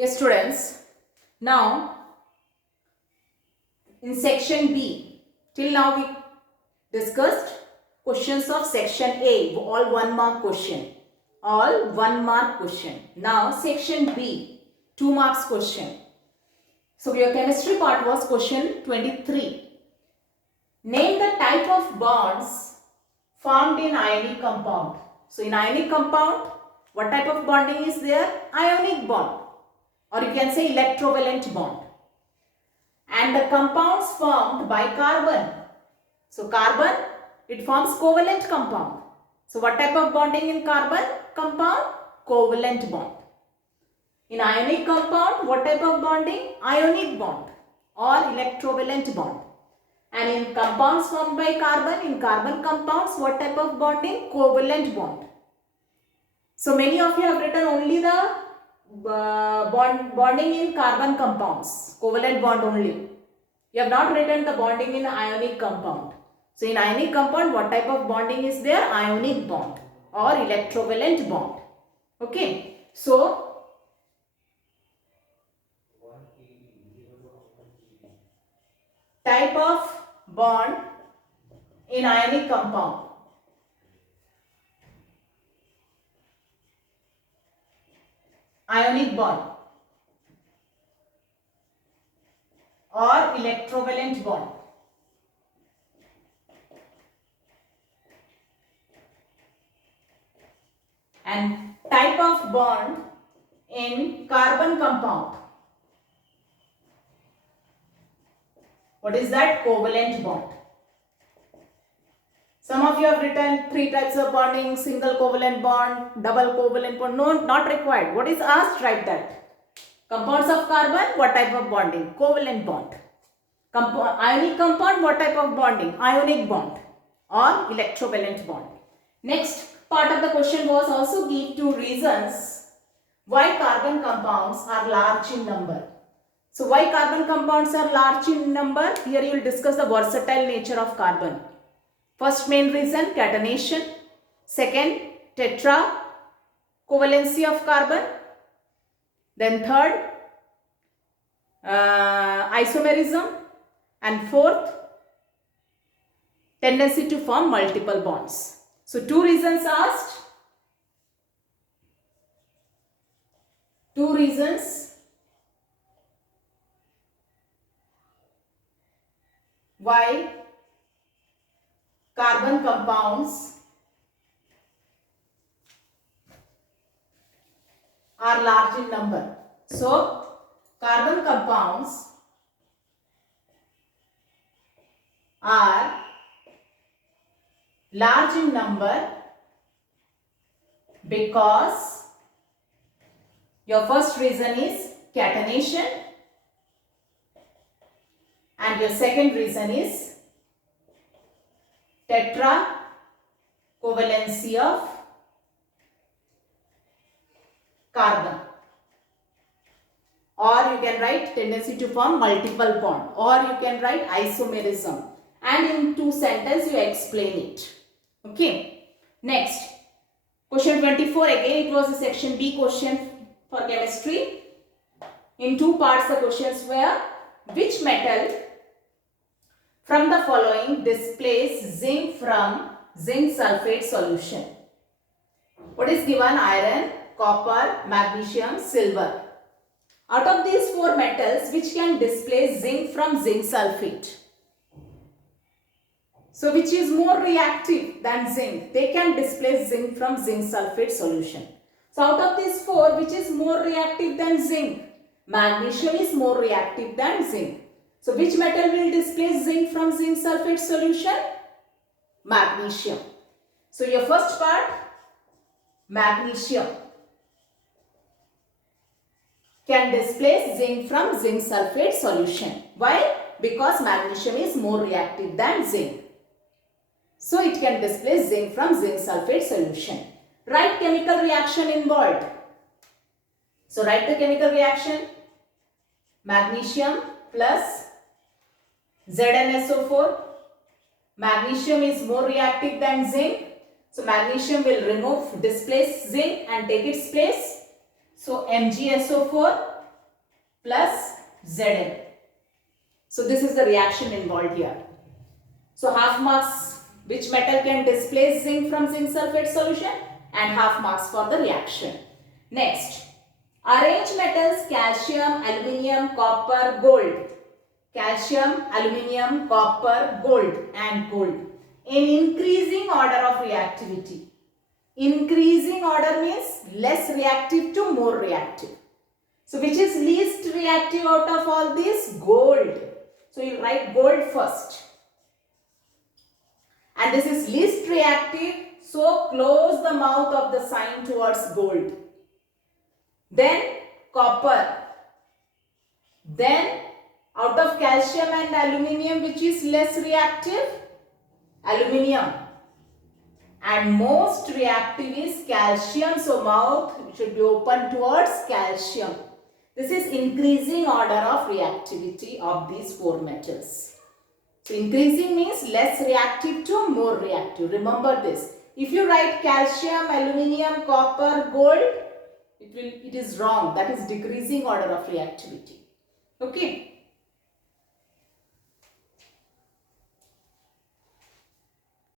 Yes, students. Now, in section B, till now we discussed questions of section A, all 1 mark question. All 1 mark question. Now, section B, 2 marks question. So, your chemistry part was question 23. Name the type of bonds formed in ionic compound. So, in ionic compound, what type of bonding is there? Ionic bond, or you can say electrovalent bond. And the compounds formed by carbon. So carbon, it forms covalent compound. So what type of bonding in carbon compound? Covalent bond. In ionic compound, what type of bonding? Ionic bond or electrovalent bond. And in compounds formed by carbon, in carbon compounds, what type of bonding? Covalent bond. So many of you have written only the bonding in carbon compounds, covalent bond only. You have not written the bonding in ionic compound. So in ionic compound, what type of bonding is there? Ionic bond or electrovalent bond. Okay. So type of bond in ionic compound. Ionic bond or electrovalent bond. And type of bond in carbon compound. What is that? Covalent bond. Some of you have written 3 types of bonding: single covalent bond, double covalent bond. No, not required. What is asked? Write that. Compounds of carbon, what type of bonding? Covalent bond. Ionic compound, what type of bonding? Ionic bond or electrovalent bond. Next part of the question was also give 2 reasons why carbon compounds are large in number. So why carbon compounds are large in number? Here you will discuss the versatile nature of carbon. First main reason, catenation. Second, tetra covalency of carbon. Then third, isomerism. And fourth, tendency to form multiple bonds. So 2 reasons asked. 2 reasons why carbon compounds are large in number. So carbon compounds are large in number because your first reason is catenation and your second reason is tetra covalency of carbon, or you can write tendency to form multiple bond, or you can write isomerism, and in 2 sentences you explain it. Okay. Next, question 24. Again it was a section B question for chemistry. In 2 parts the questions were: which metal from the following displays zinc from zinc sulfate solution? What is given? Iron, copper, magnesium, silver. Out of these 4 metals, which can displace zinc from zinc sulfate? So which is more reactive than zinc? They can displace zinc from zinc sulfate solution. So out of these 4, which is more reactive than zinc? Magnesium is more reactive than zinc. So which metal will displace zinc from zinc sulfate solution? Magnesium. So your first part, magnesium can displace zinc from zinc sulfate solution. Why? Because magnesium is more reactive than zinc. So it can displace zinc from zinc sulfate solution. Write chemical reaction involved. So write the chemical reaction. Magnesium plus ZnSO4. Magnesium is more reactive than zinc. So magnesium will displace zinc and take its place. So MgSO4 plus Zn. So this is the reaction involved here. So half marks, which metal can displace zinc from zinc sulfate solution, and half marks for the reaction. Next, arrange metals calcium, aluminium, copper, gold. Calcium, aluminium, copper, gold and gold in increasing order of reactivity. Increasing order means less reactive to more reactive. So which is least reactive out of all these? Gold. So you write gold first. And this is least reactive, so close the mouth of the sign towards gold. Then copper. Then out of calcium and aluminium, which is less reactive? Aluminium. And most reactive is calcium, so mouth should be open towards calcium. This is increasing order of reactivity of these four metals. So increasing means less reactive to more reactive. Remember this. If you write calcium, aluminium, copper, gold, it is wrong. That is decreasing order of reactivity. Okay.